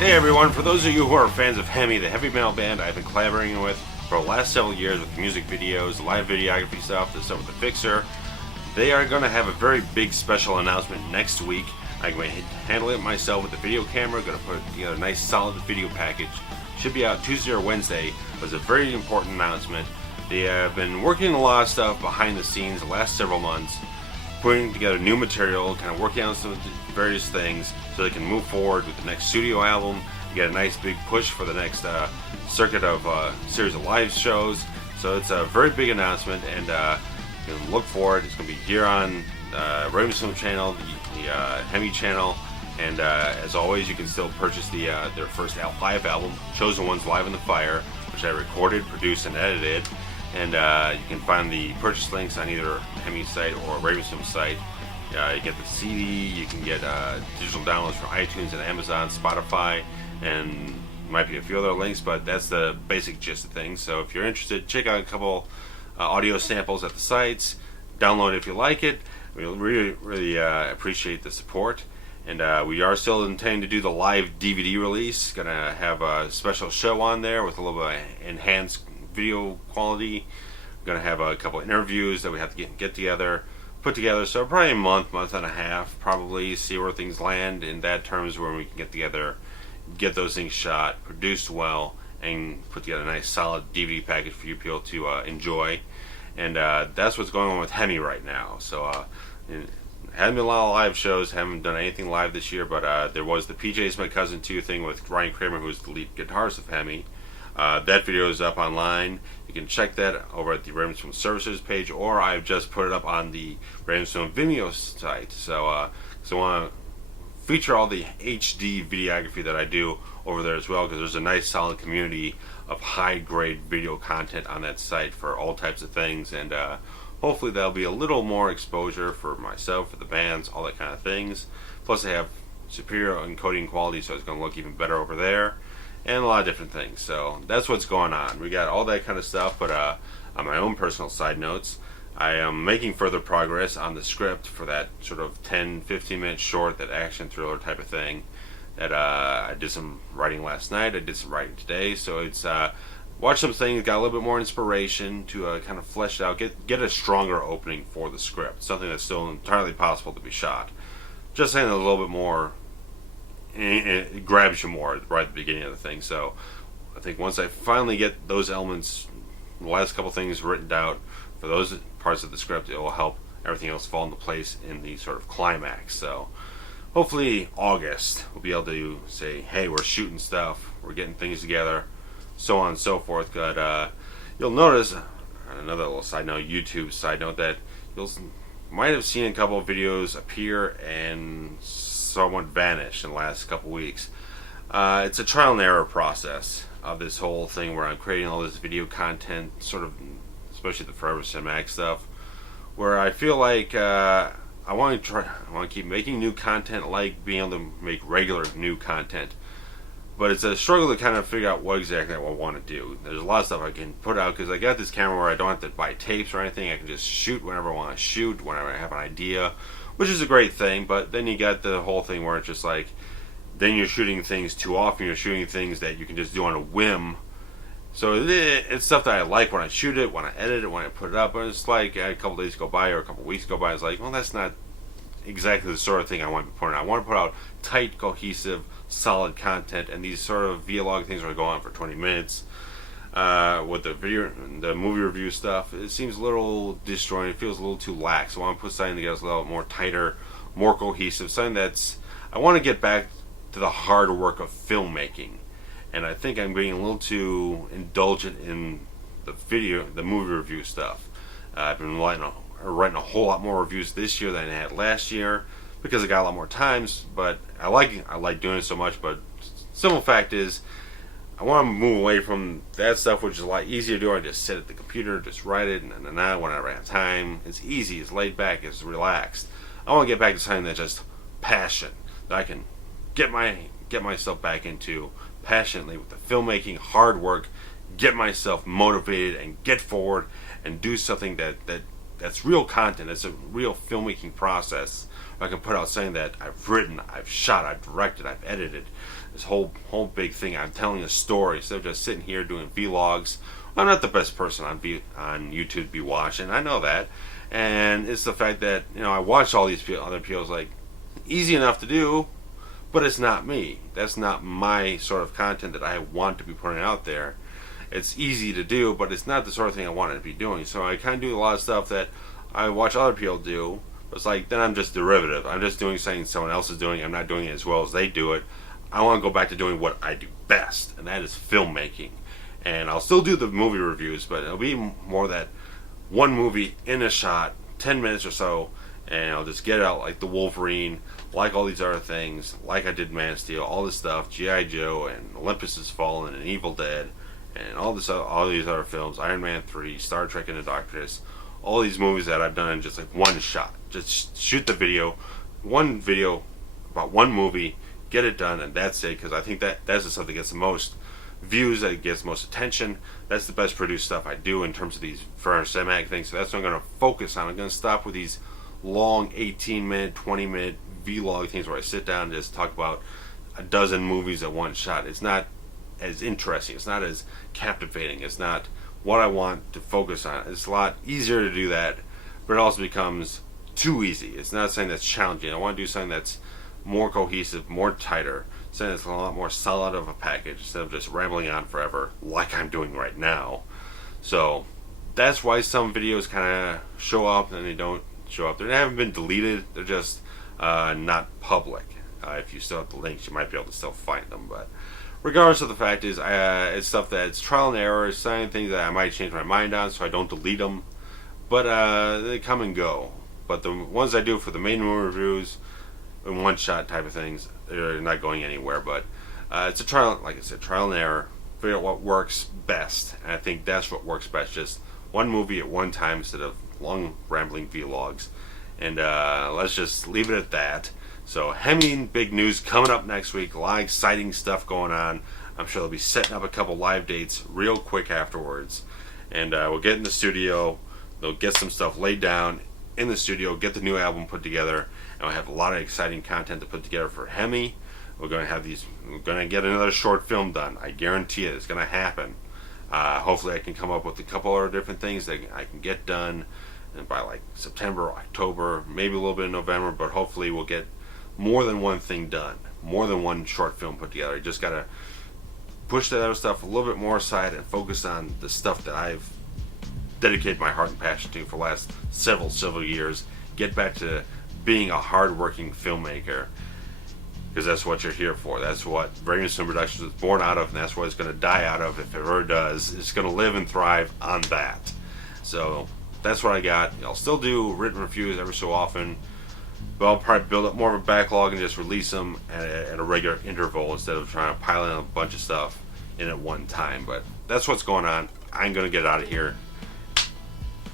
Hey everyone, for those of you who are fans of HEMI, the heavy metal band I've been collaborating with for the last several years with music videos, live videography stuff, the stuff with the Fixer, they are going to have a very big special announcement next week. I'm going to handle it myself with the video camera, going to put together a nice solid video package. Should be out Tuesday or Wednesday, but it's a very important announcement. They have been working a lot of stuff behind the scenes the last several months, putting together new material, kind of working on some various things so they can move forward with the next studio album, get a nice big push for the next circuit of series of live shows. So it's a very big announcement, and you can look for it. It's going to be here on RavensFilm channel, the HEMI channel, and as always, you can still purchase their first live album, Chosen Ones Live in the Fire, which I recorded, produced, and edited. And you can find the purchase links on either HEMI site or RavensFilm site. You get the CD, you can get digital downloads from iTunes and Amazon, Spotify, and might be a few other links, but that's the basic gist of things. So if you're interested, check out a couple audio samples at the sites, download it if you like it. We really appreciate the support. And we are still intending to do the live DVD release. Gonna have a special show on there with a little bit of enhanced video quality. We're gonna have a couple interviews that we have to put together, so probably a month and a half, probably see where things land in that terms, where we can get together, get those things shot, produced well, and put together a nice solid DVD package for you people to enjoy. And that's what's going on with HEMI right now. So haven't been a lot of live shows, haven't done anything live this year, but there was the PJ's My Cousin 2 thing with Ryan Kramer, who's the lead guitarist of HEMI. That video is up online. You can check that over at the RavensFilm Services page, or I've just put it up on the RavensFilm Vimeo site. So I want to feature all the HD videography that I do over there as well, because there's a nice solid community of high-grade video content on that site for all types of things, and hopefully that'll be a little more exposure for myself, for the bands, all that kind of things. Plus I have superior encoding quality, so it's going to look even better over there, and a lot of different things. So that's what's going on. We got all that kind of stuff, but on my own personal side notes, I am making further progress on the script for that sort of 10-15 minute short, that action thriller type of thing that I did some writing last night, I did some writing today. So it's watched some things, got a little bit more inspiration to kind of flesh it out, get a stronger opening for the script, something that's still entirely possible to be shot. Just saying a little bit more, it grabs you more right at the beginning of the thing. So I think once I finally get those elements, the last couple things written out for those parts of the script, it will help everything else fall into place in the sort of climax. So hopefully August we'll be able to say, hey, we're shooting stuff, we're getting things together, so on and so forth. But you'll notice, another little side note, YouTube side note, that you'll might have seen a couple of videos appear and somewhat vanish in the last couple weeks. It's a trial and error process of this whole thing, where I'm creating all this video content, sort of, especially the Forever Cinematic stuff, where I feel like I want to keep making new content, like being able to make regular new content. But it's a struggle to kind of figure out what exactly I want to do. There's a lot of stuff I can put out, because I got this camera where I don't have to buy tapes or anything. I can just shoot whenever I want to shoot, whenever I have an idea, which is a great thing. But then you got the whole thing where it's just like, then you're shooting things too often, you're shooting things that you can just do on a whim. So it's stuff that I like when I shoot it, when I edit it, when I put it up. But it's like a couple days go by or a couple weeks go by, it's like, well, that's not exactly the sort of thing I want to be putting out. I want to put out tight, cohesive, solid content, and these sort of vlog things are going on for 20 minutes. With the movie review stuff, it seems a little disjointed, it feels a little too lax. I want to put something together that's a little more tighter, more cohesive, something that's, I want to get back to the hard work of filmmaking. And I think I'm being a little too indulgent in the movie review stuff. I've been writing a whole lot more reviews this year than I had last year, because I got a lot more times. But I like doing it so much. But simple fact is, I want to move away from that stuff, which is a lot easier to do. I just sit at the computer, just write it, and whenever I have time, it's easy, it's laid back, it's relaxed. I want to get back to something that's just passion, that I can get myself back into passionately with the filmmaking, hard work, get myself motivated and get forward and do something that that's real content. It's a real filmmaking process. I can put out saying that I've written, I've shot, I've directed, I've edited. This whole big thing. I'm telling a story instead of just sitting here doing vlogs. I'm not the best person on YouTube to be watching. I know that, and it's the fact that I watch all these other people's like easy enough to do, but it's not me. That's not my sort of content that I want to be putting out there. It's easy to do, but it's not the sort of thing I want to be doing. So I kind of do a lot of stuff that I watch other people do. It's like then I'm just derivative. I'm just doing something someone else is doing. I'm not doing it as well as they do it. I want to go back to doing what I do best, and that is filmmaking. And I'll still do the movie reviews, but it'll be more that one movie in a shot, 10 minutes or so, and I'll just get it out like the Wolverine, like all these other things, like I did Man of Steel, all this stuff, G.I. Joe, and Olympus Has Fallen, and Evil Dead, and all these other films, Iron Man 3, Star Trek Into Darkness, all these movies that I've done in just like one shot. Just shoot the video, one video about one movie, get it done, and that's it, because I think that's the stuff that gets the most views, that gets most attention. That's the best produced stuff I do in terms of these cinematic things. So that's what I'm going to focus on. I'm going to stop with these long 18-minute, 20-minute vlog things where I sit down and just talk about a dozen movies at one shot. It's not as interesting. It's not as captivating. It's not what I want to focus on. It's a lot easier to do that, but it also becomes too easy. It's not something that's challenging. I want to do something that's more cohesive, more tighter, something that's a lot more solid of a package instead of just rambling on forever like I'm doing right now. So that's why some videos kind of show up and they don't show up. They haven't been deleted. They're just not public. If you still have the links, you might be able to still find them. But regardless of the fact is, it's stuff that's trial and error. It's some things that I might change my mind on, so I don't delete them. But they come and go. But the ones I do for the main movie reviews, in one shot type of things, they're not going anywhere. But it's a trial, like I said, trial and error. Figure out what works best, and I think that's what works best. Just one movie at one time instead of long rambling vlogs. And let's just leave it at that. So HEMI big news coming up next week. A lot of exciting stuff going on. I'm sure they'll be setting up a couple live dates real quick afterwards. And we'll get in the studio. They'll get some stuff laid down in the studio, get the new album put together, and we'll have a lot of exciting content to put together for HEMI. We're going to get another short film done. I guarantee it. It's going to happen. Hopefully I can come up with a couple other different things that I can get done, and by like September, October, maybe a little bit in November, but hopefully we'll get more than one thing done, more than one short film put together. You just got to push that other stuff a little bit more aside and focus on the stuff that I've dedicated my heart and passion to for the last several years. Get back to being a hard-working filmmaker, because that's what you're here for. That's what RavensFilm Productions was born out of, and that's what it's going to die out of if it ever does. It's going to live and thrive on that. So that's what I got. I'll still do written reviews every so often, but I'll probably build up more of a backlog and just release them at a regular interval instead of trying to pile in a bunch of stuff in at one time. But that's what's going on. I'm going to get out of here.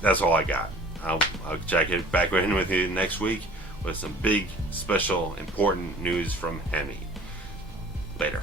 That's all I got. I'll check it back in with you next week with some big, special, important news from HEMI. Later.